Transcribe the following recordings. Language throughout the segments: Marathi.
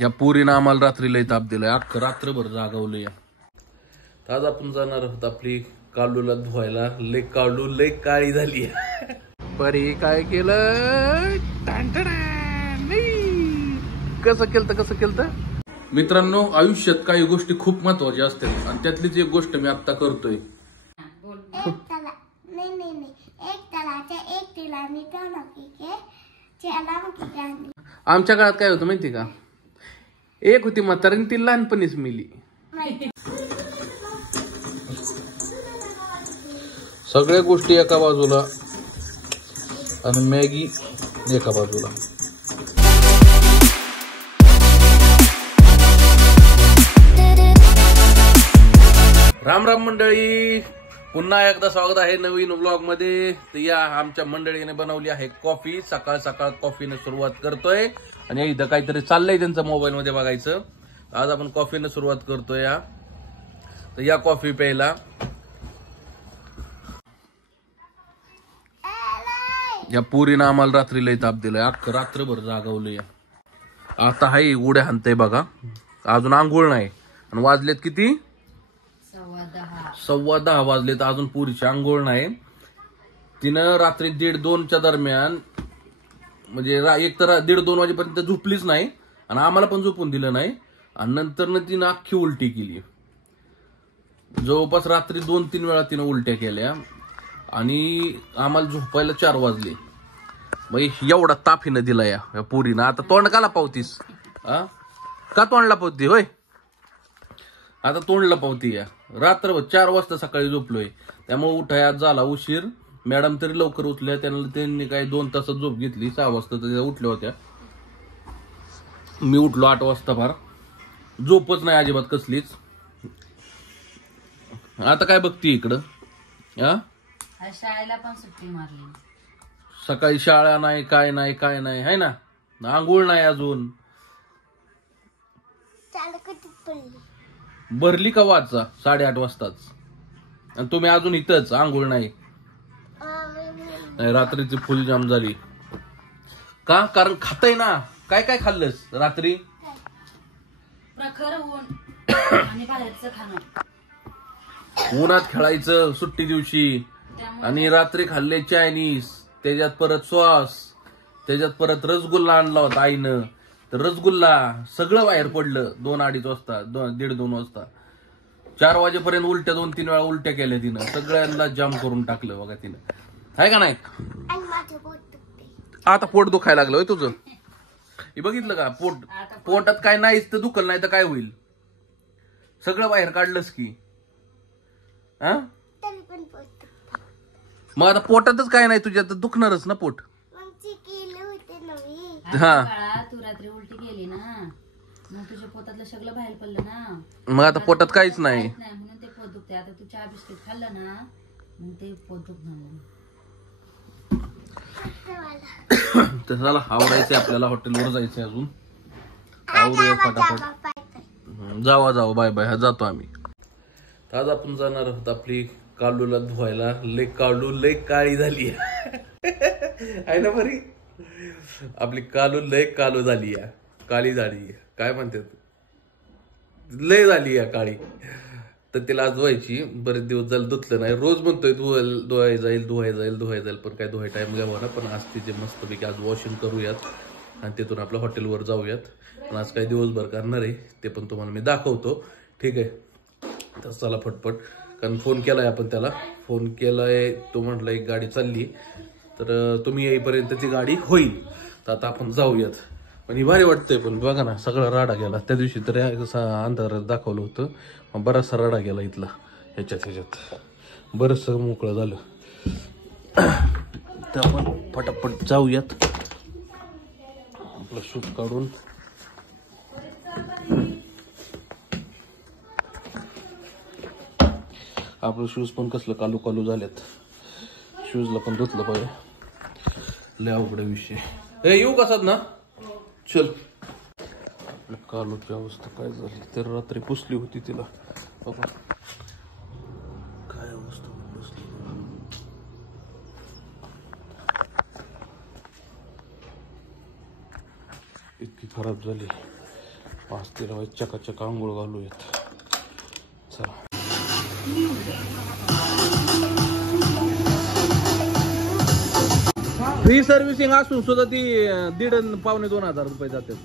या पोरीनं आम्हाला रात्री लय ताप दिलाय, अख्खं रात्रभर जागवलंय. आज आपण जाणार आहोत आपली कालूला धुवायला. कालू लय काळी झाली. परी काय केलं, कसं केलं. मित्रांनो, आयुष्यात काही गोष्टी खूप महत्वाच्या असतात आणि त्यातलीच एक गोष्ट मी आता करतोय. आमच्या काळात काय होतं माहिती का, एक होती म्हातारी, ती लहानपणीच मिली. सगळ्या गोष्टी एका बाजूला आणि मॅगी एका बाजूला. राम राम मंडळी, पुन्हा एकदा स्वागत आहे नवीन व्लॉग मध्ये. तर या आमच्या मंडळीने बनवली आहे कॉफी. सकाळ सकाळ कॉफीने सुरुवात करतोय आणि इथं काहीतरी चाललंय त्यांचं मोबाईल मध्ये बघायचं. आज आपण कॉफीने सुरुवात करतोय. तर या कॉफी प्यायला. या पोरीनं आम्हाला रात्री लय ताप दिलाय, अख्खं रात्रभर जागवलंय. आता हाय उड्या हाणतंय बघा, अजून आंघोळ नाही आणि वाजलेत किती, 10:15 वाजलेत, अजून पोरीची आंघोळ नाही. तिनं रात्री 1:30-2च्या दरम्यान, म्हणजे एक तर 1:30-2 वाजेपर्यंत झोपलीच नाही आणि आम्हाला पण झोपून दिलं नाही. आणि नंतर तिनं अख्खी उलटी केली. जवळपास रात्री 2-3 वेळा तिनं उलट्या केल्या आणि आम्हाला झोपायला 4 वाजले. मग एवढा ताप हिनं दिला या पोरीनं. आता तोंड काला पावतीस, का तोंडला पावती होय, आता तोंडला पावती. या रात्रभर 4 वाजता सकाळी झोपलोय, त्यामुळे उठायात झाला उशीर. मॅडम तरी लवकर उठल्या, त्यांनी काही 2 तासात झोप घेतली. 6 वाजता तर उठल्या होत्या. मी उठलो 8 वाजता. फार झोपच नाही अजिबात कसलीच. आता काय बघती इकडं, शाळेला पण सुट्टी मारली. सकाळी शाळा नाही, काय नाही है ना. आंघोळ नाही अजून. भरली का वाचा 8:30 वाजताच, आणि तुम्ही अजून इथंच आंघोळ नाही. रात्रीची फुल जाम झाली का, कारण खाताय ना. काय काय खाल्लंस रात्री, प्रखर ऊन आणि बाहेरचं खाणं. उन्हात खेळायचं सुट्टी दिवशी आणि रात्री खाल्ले चायनीज, त्याच्यात परत सॉस, त्याच्यात परत रसगुल्ला आणला होता आईनं. तर रसगुल्ला सगळं बाहेर पडलं 2-2:30 वाजता, 1:30-2 वाजता. 4 वाजेपर्यंत उलट्या 2-3 वेळा उलट्या केल्या तिनं. सगळ्यांना जाम करून टाकलं बघा तिनं, आहे का नाही. आता पोट दुखायला लागलं तुझं, हे बघितलं का. पोटात काय नाहीच तर दुखल, नाही तर काय होईल. सगळं बाहेर काढलंस की. मग आता पोटातच काय नाही तुझ्या, तर दुखणारच ना पोट. तू रात्री उलटी गेली ना, मग तुझ्या पोटातलं सगळं बाहेर पडलं ना. मग आता पोटात काहीच नाही म्हणून ते पोट दुखते. आता तू चहा बिस्किट खाल्लं ना, मग ते पोट दुखणार. तर चला आवरायचंय आपल्याला, हॉटेलवर जायचंय अजून. आवरूया फटाफट. जावा बाय बाय. जातो आम्ही. आज आपण जाणार आहोत आपली कालूला धुवायला. कालू लय काळी झाली आहे ना बरी. आपली कालू लय कालू झाली आहे, काळी झाली, काय म्हणतात, लय झाली आहे काळी. तर तिला आज धुवायची. बरेच दिवस झालं धुतलं नाही. रोज म्हणतोय धुवाय जाईल, पण काय धुवाय टाइम घ्यावा ना. पण आज तिचे मस्तपैकी आज वॉशिंग करूयात आणि तिथून आपल्या हॉटेलवर जाऊयात. पण आज काही दिवसभर करणार आहे, ते पण तुम्हाला मी दाखवतो, ठीक आहे. तर चला फटफट, कारण फोन केलाय आपण त्याला. फोन केलाय, तो म्हटलं एक गाडी चालली, तर तुम्ही येईपर्यंत ती गाडी होईल. तर आता आपण जाऊयात. पण ही भारी वाटतंय. पण बघा ना, सगळा राडा गेला. त्या दिवशी तर अंधारात दाखवलं होतं, मग बराचसा राडा गेला इथला. ह्याच्यात बरंच मोकळं झालं. तर आपण फटाफट जाऊयात. आपलं शूज काढून आपलं शूज पण कसलं कालू झालेत. शूजला पण धुतलं पाहिजे. लय अवघड विषय. येऊ कसात ना, चल. आपल्या कालूची अवस्था काय झाली, तर रात्री पुसली होती तिला बघा काय अवस्था बसली. इतकी खराब झाली. 5 ते चकाचक आंघोळ घालूयात. चला फ्री सर्व्हिसिंग असून सुद्धा ती 1.5 पावणे 2,000 रुपये जातात.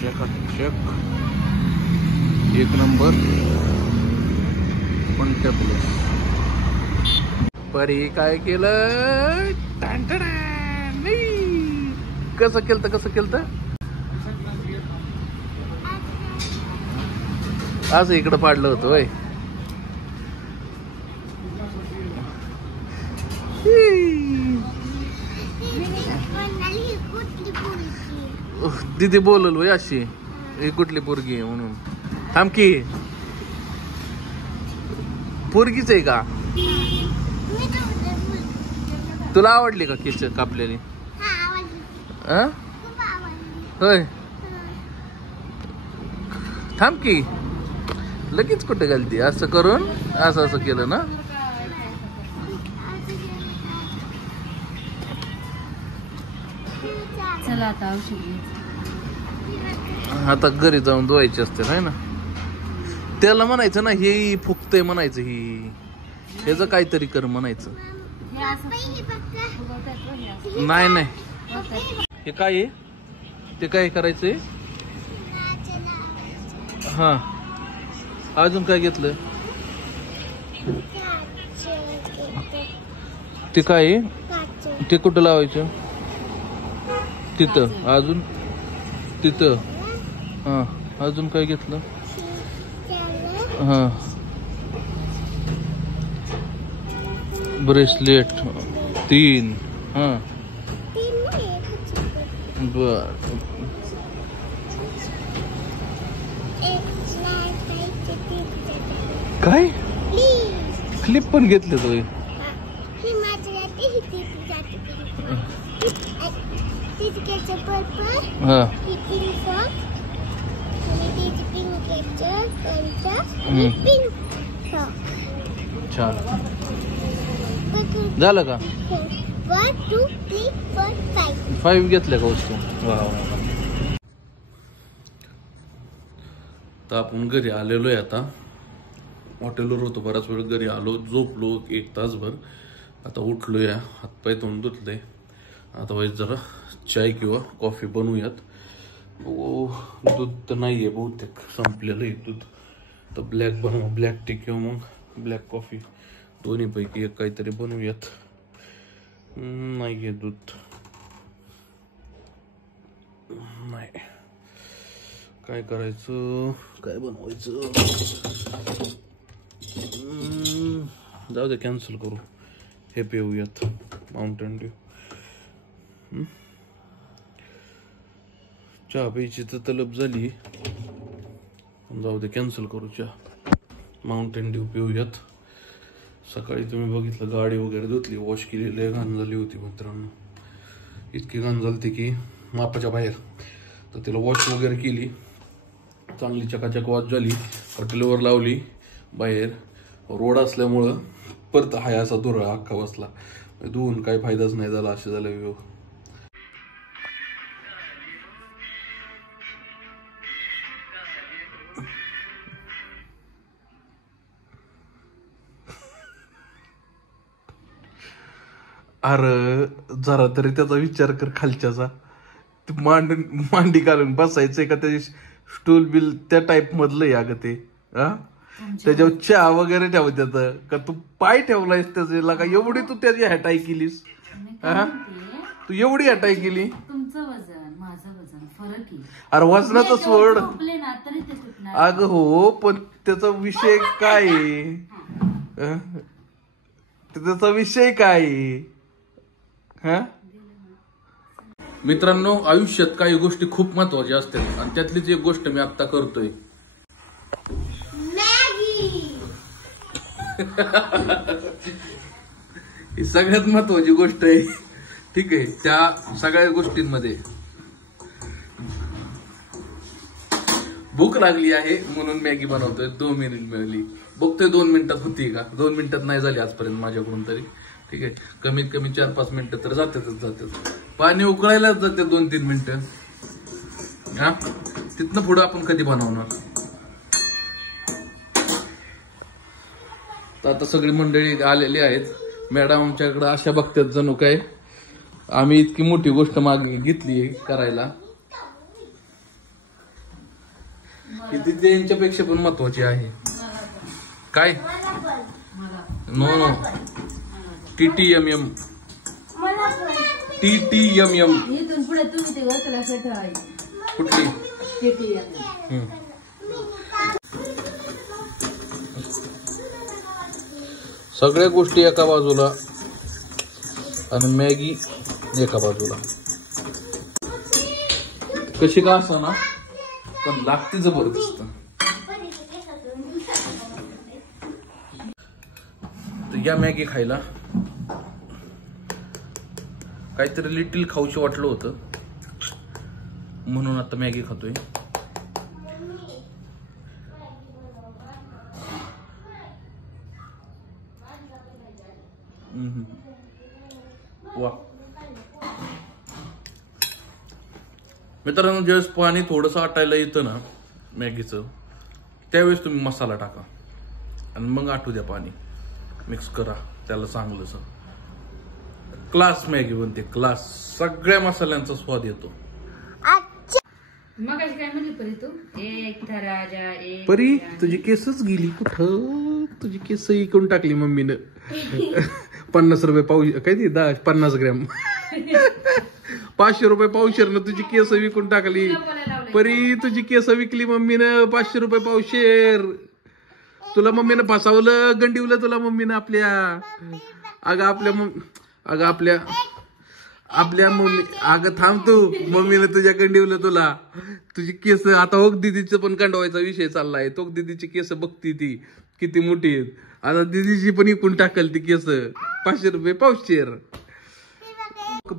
चकाचक 1 नंबर कोणत्या प्लस. परी काय केलं, कसं केलं असं इकडं पाडलं होतं वय. दीदी बोलल वय अशी, ही कुठली पोरगी आहे म्हणून. थांब की, पोरगीच आहे का? तुला आवडली का केस कापलेली? होय. थांब की, लगेच कुठे घालती? असं करून असं केलं ना. चला आता आता घरी जाऊन धुवायची असते है ना. त्याला म्हणायचं ना हे फुकतय म्हणायचं, ही ह्याचं काहीतरी कर म्हणायचं. नाही हे काय आहे ते काय करायचंय. हा अजून काय घेतलं ते काय आहे ते कुठं लावायचं तिथं. अजून तिथं हा अजून काय घेतलं. हा ब्रेसलेट 3. हा बर. काय क्लिप पण घेतले तुम्ही. हा छान झालं का. 1 2 3 4 5 घेतल्या का वस्तू. वा. तर आपण घरी आलेलो आहे आता. हॉटेलवर होतो बराच वेळ, घरी आलो, झोपलो 1 तासभर. आता उठलो या, हातपाय तोंड धुतले. आता वाईट जरा चाय किंवा कॉफी बनवूयात. दूध तर नाहीये, बहुतेक संपलेलं आहे दूध. तर ब्लॅक टी किंवा मग ब्लॅक कॉफी दोन्ही पैकी एक काहीतरी बनवूयात. नाहीये दूध, नाही. काय करायचं, काय बनवायचं. जाऊ दे, कॅन्सल करू. हे पिऊयात माउंटेन ड्यू. चहा प्यायची तर तलब झाली, जाऊ दे कॅन्सल करू चहा. माउंटेन ड्यू पिऊयात. सकाळी तुम्ही बघितलं गाडी वगैरे धुतली, वॉश केलेली, घाण झाली होती मित्रांनो. इतकी घाण झाली की मापाच्या बाहेर. तर तिला वॉश वगैरे केली, चांगली चकाचक वॉश झाली. हॉटेलवर लावली बाहेर. रोड असल्यामुळं परत हाय असा धुरळा अख्खा बसला. धुवून काही फायदाच नाही झाला, असे झाले व्ह्यू. अरे जरा तरी त्याचा विचार कर खालच्याचा. मांडी घालून बसायचंय का त्याची स्टूल बिल त्या टाईप मधलं या ग ते. त्याच्यावर चहा वगैरे ठेवतात का तू पाय ठेवलायस त्याचे का. एवढी तू त्याची हटाई केलीस. तू एवढी हटाई केली. तुमचं वजन माझं वजन फरक आहे. अरे वजनाचं सोड. ना तरी ते तुटणार. अगं हो, पण त्याचा विषय काय आहे. त्याचा विषय काय आहे. हा मित्रांनो, आयुष्यात काही गोष्टी खूप महत्वाच्या असतात आणि त्यातलीच एक गोष्ट मी आता करतोय. ही सगळ्यात महत्वाची गोष्ट आहे. ठीक आहे, त्या सगळ्या गोष्टींमध्ये भूक लागली आहे म्हणून मॅगी बनवतोय. 2 मिनिट मिळाली, बघतोय 2 मिनिटात होती का. 2 मिनिटात नाही झाली आजपर्यंत माझ्याकडून तरी. ठीक आहे. कमीत कमी 4-5 मिनिटं तर जातात. पाणी उकळायलाच जाते 2-3 मिनिटं. हा, तिथनं पुढं आपण कधी बनवणार. तर आता सगळी मंडळी आलेली आहेत. मॅडम आमच्याकडे अशा बघतात जणू काय आम्ही इतकी मोठी गोष्ट मागे घेतली करायला की ती त्यांच्यापेक्षा पण महत्वाची आहे. काय नो TTMM इथून पुढे तुम्ही ते वरच्या ठेवायची कुठली. सगळ्या गोष्टी एका बाजूला आणि मॅगी एका बाजूला. कशी का असा ना पण लागते जबरदस्त. तर या मॅगी खायला काहीतरी लिटिल खाऊशी वाटलं होतं म्हणून आता मॅगी खातोय. वा मित्रांनो, ज्यावेळेस पाणी थोडंसं आटायला येतं ना मॅगीचं त्यावेळेस तुम्ही मसाला टाका आणि मग आटू द्या. पाणी मिक्स करा त्याला चांगलंच. क्लास मॅगी बनते, क्लास. सगळ्या मसाल्यांचा स्वाद येतो. मग काय म्हणली परी तू? एक राजा एक परी तुझी केसच गेली कुठं? तुझी केस इकडून टाकली मम्मीनं. 50 रुपये पाऊश काय ती 50 ग्रॅम 500 रुपये पावशेरनं तुझी केस विकून टाकली. परी तुझी केस विकली मम्मीनं 500 रुपये पावशेर. तुला मम्मीनं फसावलं, गंडीवलं तुला मम्मीनं आपल्या. अगं आपल्या मम्मी. अगं थांब तू. मम्मीनं तुझ्या गंडीवलं तुला. तुझी केस आता ओक दिदीचं पण गंडवायचा विषय चाललाय. तो दिदीची केस बघती ती किती मोठी आहेत. आता दिदीची पण इकून टाकल ती केस 500 रुपये पावशेर.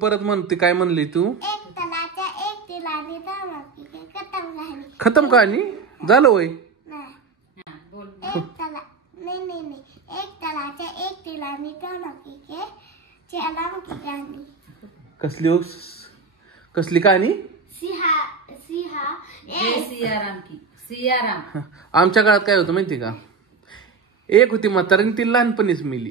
परत म्हणते काय म्हणली तू? खतम कहाणी झालं वय. कसली कहाणी? सियाराम. आमच्या काळात काय होतं माहिती का? एक होती म्हातारी ती लहानपणीच मिली.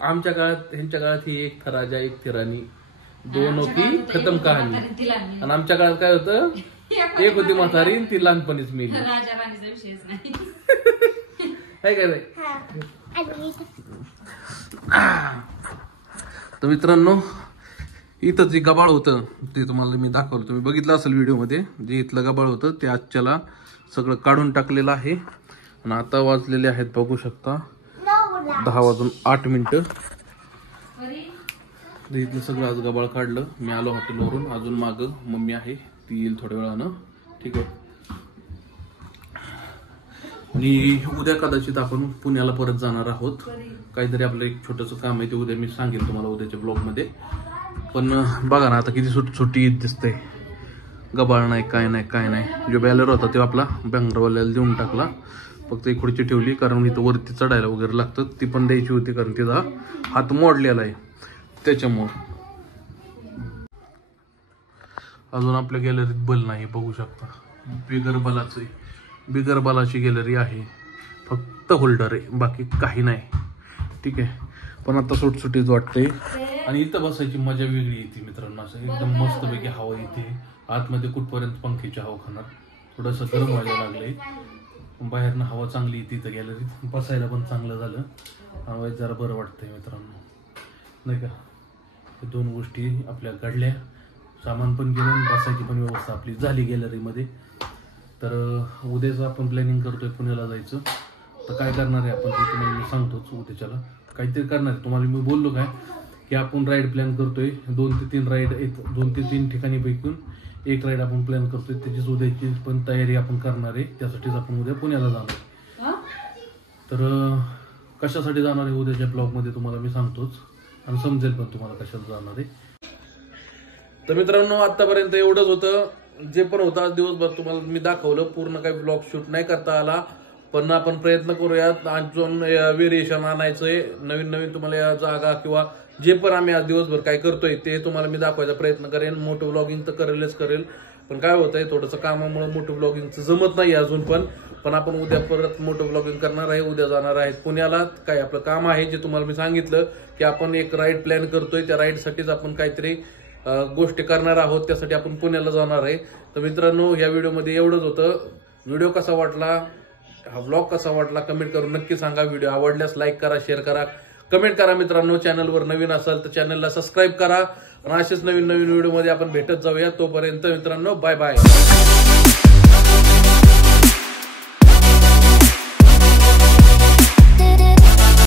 आमच्या काळात ह्यांच्या काळात ही एक था राजा एक थी राणी 2 होती खतम कहाणी. आणि आमच्या काळात काय होतं? एक होती म्हातारी ती लहानपणीच मिली. राजा राणीचा विषयच नाही. काय काय. तर मित्रांनो, इथं जे गबाळ होतं ते तुम्हाला मी दाखवलं. तुम्ही बघितलं असेल व्हिडिओमध्ये. जे इथलं गबाळ होतं ते आजच्याला सगळं काढून टाकलेलं आहे. आणि आता वाजलेले आहेत बघू शकता 10:08. इथलं सगळं आज गबाळ काढलं. मी आलो हॉटेलवरून. अजून मागं मम्मी आहे, ती येईल थोड्या वेळानं. ठीक आहे. आणि उद्या कदाचित आपण पुण्याला परत जाणार आहोत. काहीतरी आपलं एक छोटंसं काम आहे ते उद्या मी सांगेन तुम्हाला उद्याच्या ब्लॉगमध्ये. पण बघा ना आता किती सुटी दिसतंय. गबाळ नाही काय नाही. जो बॅलर होता तो आपला बँगरवाल्याला देऊन टाकला. फक्त एक खुर्ची ठेवली कारण इथं वरती चढायला वगैरे लागतं. ती पण द्यायची होती कारण तिचा हात मोडलेला आहे त्याच्यामुळं. अजून आपल्या गॅलरीत बल नाही बघू शकता. बिगर बलाची गॅलरी आहे. फक्त होल्डर आहे, बाकी काही नाही. ठीक आहे. पण आता सुटसुटीच वाटते. आणि इथं बसायची मजा वेगळी येते मित्रांनो. असं एकदम मस्तपैकी हवा येते. आतमध्ये कुठपर्यंत पंख्याची हवा खाणार. थोडंसं गरम व्हायला लागलंय. बाहेरनं हवा चांगली येते इथं गॅलरीत. बसायला पण चांगलं झालं. हवायला जरा बरं वाटतंय मित्रांनो, नाही का. 2 गोष्टी आपल्या घडल्या. सामान पण गेलं आणि बसायची पण व्यवस्था आपली झाली गॅलरीमध्ये. तर उद्याचं आपण प्लॅनिंग करतोय पुण्याला जायचं. तर काय करणार आहे आपण ते तुम्हाला मी सांगतोच. उद्याच्याला काहीतरी करणार आहे. तुम्हाला मी बोललो काय की आपण राईड प्लॅन करतोय. 2 ते 3 राईड 2 ते 3 ठिकाणी पैकून एक राईड आपण प्लॅन करतोय. त्याचीच उद्याची पण तयारी आपण करणार आहे. त्यासाठीच आपण उद्या पुण्याला जाणार. तर कशासाठी जाणार आहे उद्याच्या ब्लॉगमध्ये तुम्हाला मी सांगतोच. आणि समजेल पण तुम्हाला कशाला जाणार आहे. तर मित्रांनो, आतापर्यंत एवढंच होतं. जे पण होतं आज दिवसभर तुम्हाला मी दाखवलं. पूर्ण काही ब्लॉग शूट नाही करता आला. पण आपण प्रयत्न करूयात अजून व्हेरिएशन आणायचंय, नवीन नवीन तुम्हाला या जागा किंवा जे पण आम्ही आज दिवसभर काय करतोय ते तुम्हाला मी दाखवायचा प्रयत्न करेन. मोठं ब्लॉगिंग तर करेल, पण काय होतंय थोडंसं कामामुळे मोठं ब्लॉगिंगचं जमत नाही अजून. पण आपण उद्या परत मोठं ब्लॉगिंग करणार आहे. उद्या जाणार आहे पुण्याला. काय आपलं काम आहे जे तुम्हाला मी सांगितलं की आपण एक राईड प्लॅन करतोय, त्या राईडसाठीच आपण काहीतरी गोष्टी करणार आहोत. त्यासाठी आपण पुण्याला जाणार आहे. तर मित्रांनो, या व्हिडिओमध्ये एवढंच होतं. व्हिडिओ कसा वाटला, हा ब्लॉग कसा वाटला कमेंट करून नक्की सांगा. व्हिडिओ आवडल्यास लाईक करा, शेअर करा, कमेंट करा. मित्रांनो, चॅनलवर नवीन असाल तर चॅनलला सबस्क्राईब करा आणि असेच नवीन नवीन व्हिडिओमध्ये आपण भेटत जाऊया. तोपर्यंत मित्रांनो, बाय बाय.